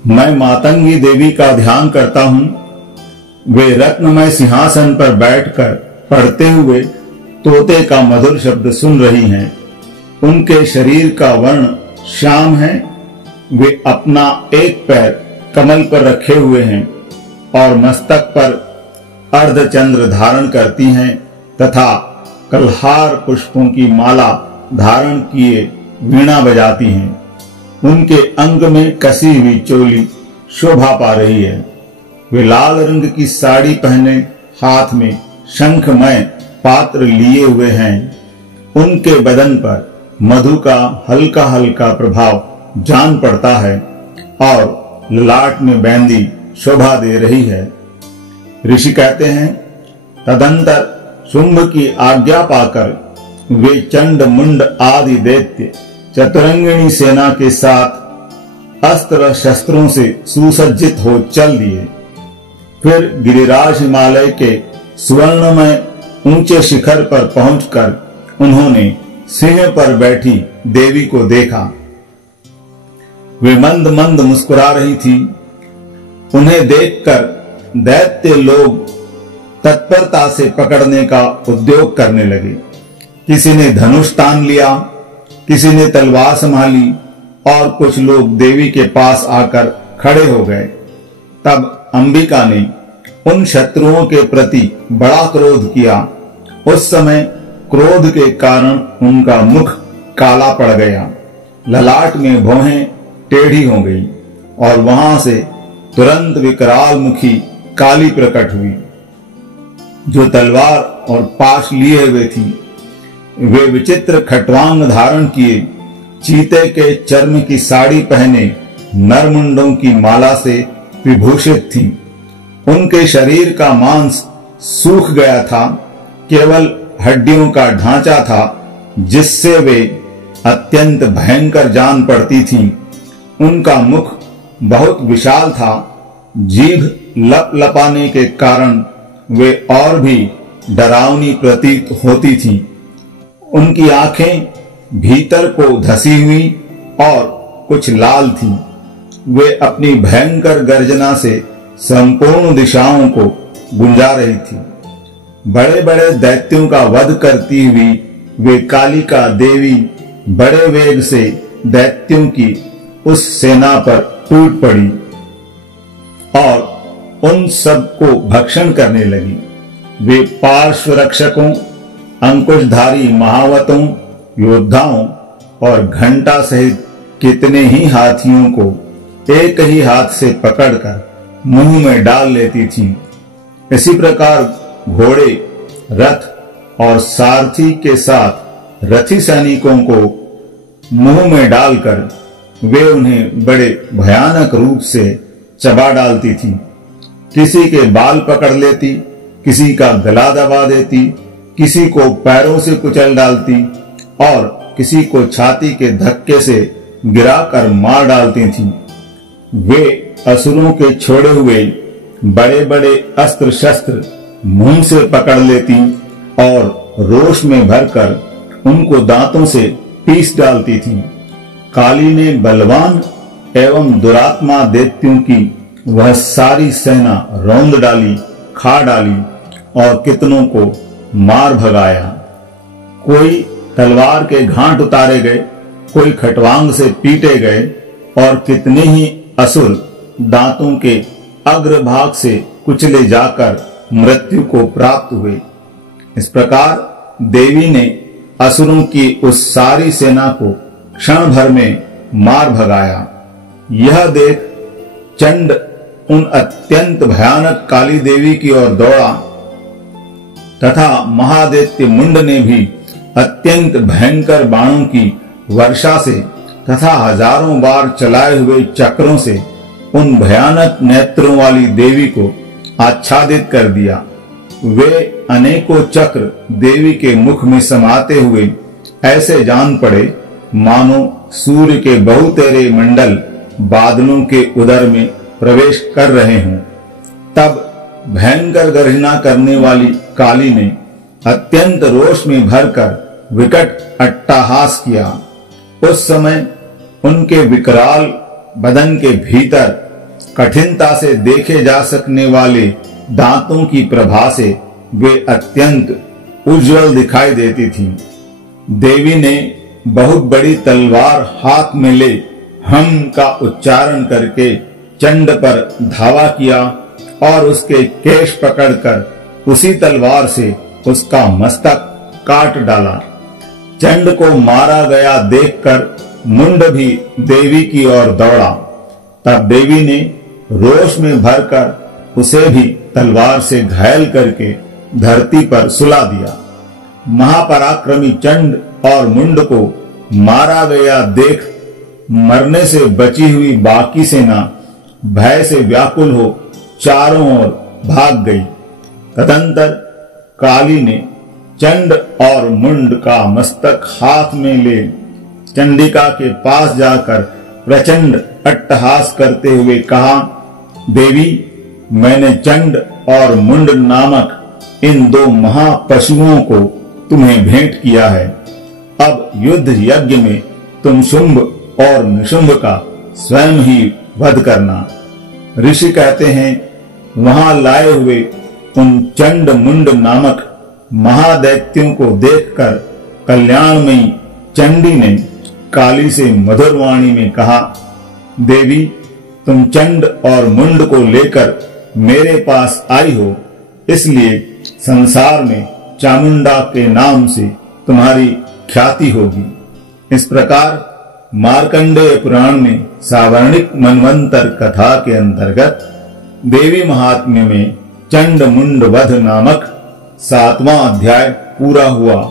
मैं मातंगी देवी का ध्यान करता हूँ। वे रत्नमय सिंहासन पर बैठकर पढ़ते हुए तोते का मधुर शब्द सुन रही हैं। उनके शरीर का वर्ण श्याम है। वे अपना एक पैर कमल पर रखे हुए हैं और मस्तक पर अर्धचंद्र धारण करती हैं तथा कल्हार पुष्पों की माला धारण किए वीणा बजाती हैं। उनके अंग में कसी हुई चोली शोभा पा रही है। वे लाल रंग की साड़ी पहने हाथ में शंखमय पात्र लिए हुए हैं। उनके बदन पर मधु का हल्का हल्का प्रभाव जान पड़ता है और ललाट में बैंदी शोभा दे रही है। ऋषि कहते हैं, तदंतर शुंभ की आज्ञा पाकर वे चंड मुंड आदि दैत्य चतुरंगिणी सेना के साथ अस्त्र शस्त्रों से सुसज्जित हो चल दिए। फिर गिरिराज हिमालय के सुवर्णमय ऊंचे शिखर पर पहुंचकर उन्होंने सिंह पर बैठी देवी को देखा। वे मंद मंद मुस्कुरा रही थी। उन्हें देखकर दैत्य लोग तत्परता से पकड़ने का उद्योग करने लगे। किसी ने धनुष तान लिया, किसी ने तलवार संभाली और कुछ लोग देवी के पास आकर खड़े हो गए। तब अंबिका ने उन शत्रुओं के प्रति बड़ा क्रोध किया। उस समय क्रोध के कारण उनका मुख काला पड़ गया, ललाट में भौहें टेढ़ी हो गई और वहां से तुरंत विकराल मुखी काली प्रकट हुई, जो तलवार और पाश लिए हुए थी। वे विचित्र खटवांग धारण किए, चीते के चर्म की साड़ी पहने नरमुंडों की माला से विभूषित थी। उनके शरीर का मांस सूख गया था, केवल हड्डियों का ढांचा था, जिससे वे अत्यंत भयंकर जान पड़ती थीं। उनका मुख बहुत विशाल था। जीभ लपलपाने के कारण वे और भी डरावनी प्रतीत होती थीं। उनकी आंखें भीतर को धसी हुई और कुछ लाल थीं। वे अपनी भयंकर गर्जना से संपूर्ण दिशाओं को गुंजा रही थी। बड़े बड़े दैत्यों का वध करती हुई वे कालिका देवी बड़े वेग से दैत्यों की उस सेना पर टूट पड़ी और उन सबको भक्षण करने लगी। वे पार्श्व रक्षकों, अंकुशधारी महावतों, योद्धाओं और घंटा सहित कितने ही हाथियों को एक ही हाथ से पकड़कर मुंह में डाल लेती थीं। इसी प्रकार घोड़े, रथ और सारथी के साथ रथी सैनिकों को मुंह में डालकर वे उन्हें बड़े भयानक रूप से चबा डालती थी। किसी के बाल पकड़ लेती, किसी का गला दबा देती, किसी को पैरों से कुचल डालती और किसी को छाती के धक्के से गिराकर मार डालती थी। वे असुरों के छोड़े हुए बड़े बड़े अस्त्र शस्त्र मुंह से पकड़ लेती और रोष में भरकर उनको दांतों से पीस डालती थी। काली ने बलवान एवं दुरात्मा दैत्यों की वह सारी सेना रौंद डाली, खा डाली और कितनों को मार भगाया। कोई तलवार के घाट उतारे गए, कोई खटवांग से पीटे गए और कितने ही असुर दांतों के अग्रभाग से कुचले जाकर मृत्यु को प्राप्त हुए। इस प्रकार देवी ने असुरों की उस सारी सेना को क्षण भर में मार भगाया। यह देख चंड उन अत्यंत भयानक काली देवी की ओर दौड़ा तथा महादैत्य मुंड ने भी अत्यंत भयंकर बाणों की वर्षा से तथा हजारों बार चलाए हुए चक्रों से उन भयानक नेत्रों वाली देवी को आच्छादित कर दिया। वे अनेकों चक्र देवी के मुख में समाते हुए ऐसे जान पड़े मानो सूर्य के बहुतेरे मंडल बादलों के उदर में प्रवेश कर रहे हों। तब भयंकर गर्जना करने वाली काली ने अत्यंत रोष में भरकर विकट अट्टहास किया। उस समय उनके विकराल बदन के भीतर कठिनता से देखे जा सकने वाले दांतों की प्रभा से वे अत्यंत उज्जवल दिखाई देती थीं। देवी ने बहुत बड़ी तलवार हाथ में ले हम का उच्चारण करके चंड पर धावा किया और उसके केश पकड़कर उसी तलवार से उसका मस्तक काट डाला। चंड को मारा गया देखकर मुंड भी देवी की ओर दौड़ा। तब देवी ने रोष में भरकर उसे भी तलवार से घायल करके धरती पर सुला दिया। महापराक्रमी चंड और मुंड को मारा गया देख मरने से बची हुई बाकी सेना भय से व्याकुल हो चारों ओर भाग गई। तदंतर काली ने चंड और मुंड का मस्तक हाथ में ले चंडिका के पास जाकर प्रचंड अट्टहास करते हुए कहा, देवी, मैंने चंड और मुंड नामक इन दो महापशुओं को तुम्हें भेंट किया है। अब युद्ध यज्ञ में तुम शुंभ और निशुंभ का स्वयं ही वध करना। ऋषि कहते हैं, वहां लाए हुए उन चंड मुंड नामक महादैत्यों को देखकर कल्याणमयी चंडी ने काली से मधुर वाणी में कहा, देवी, तुम चंड और मुंड को लेकर मेरे पास आई हो, इसलिए संसार में चामुंडा के नाम से तुम्हारी ख्याति होगी। इस प्रकार मार्कंडेय पुराण में सावर्णिक मनवंतर कथा के अंतर्गत देवी महात्म्य में चंड मुंड वध नामक 7वां अध्याय पूरा हुआ।